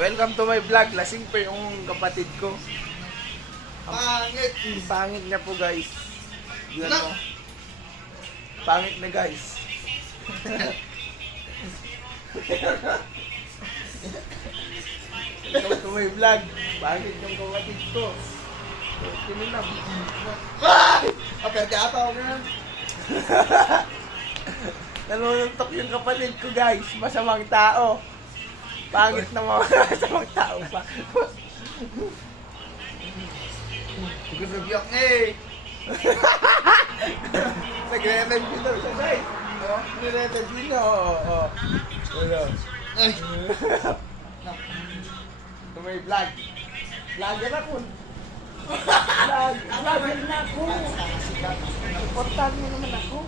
Welcome to my vlog. Lasing pa yung kapatid ko. Pangit! Pangit niya po guys. Yun mo. Pangit na guys. Welcome to my vlog. Pangit yung kapatid ko. Kininam. Aperte ata ako ganyan. Nanununtok yung kapatid ko guys. Masamang tao. Pangit na mga masamang tao pa. Gusto eh. Nagre-review daw siya guys. Nagre-review na. Oo. Ay. Ito may vlog. Vlogger ako. Vlogger na ako. Supportan mo naman ako.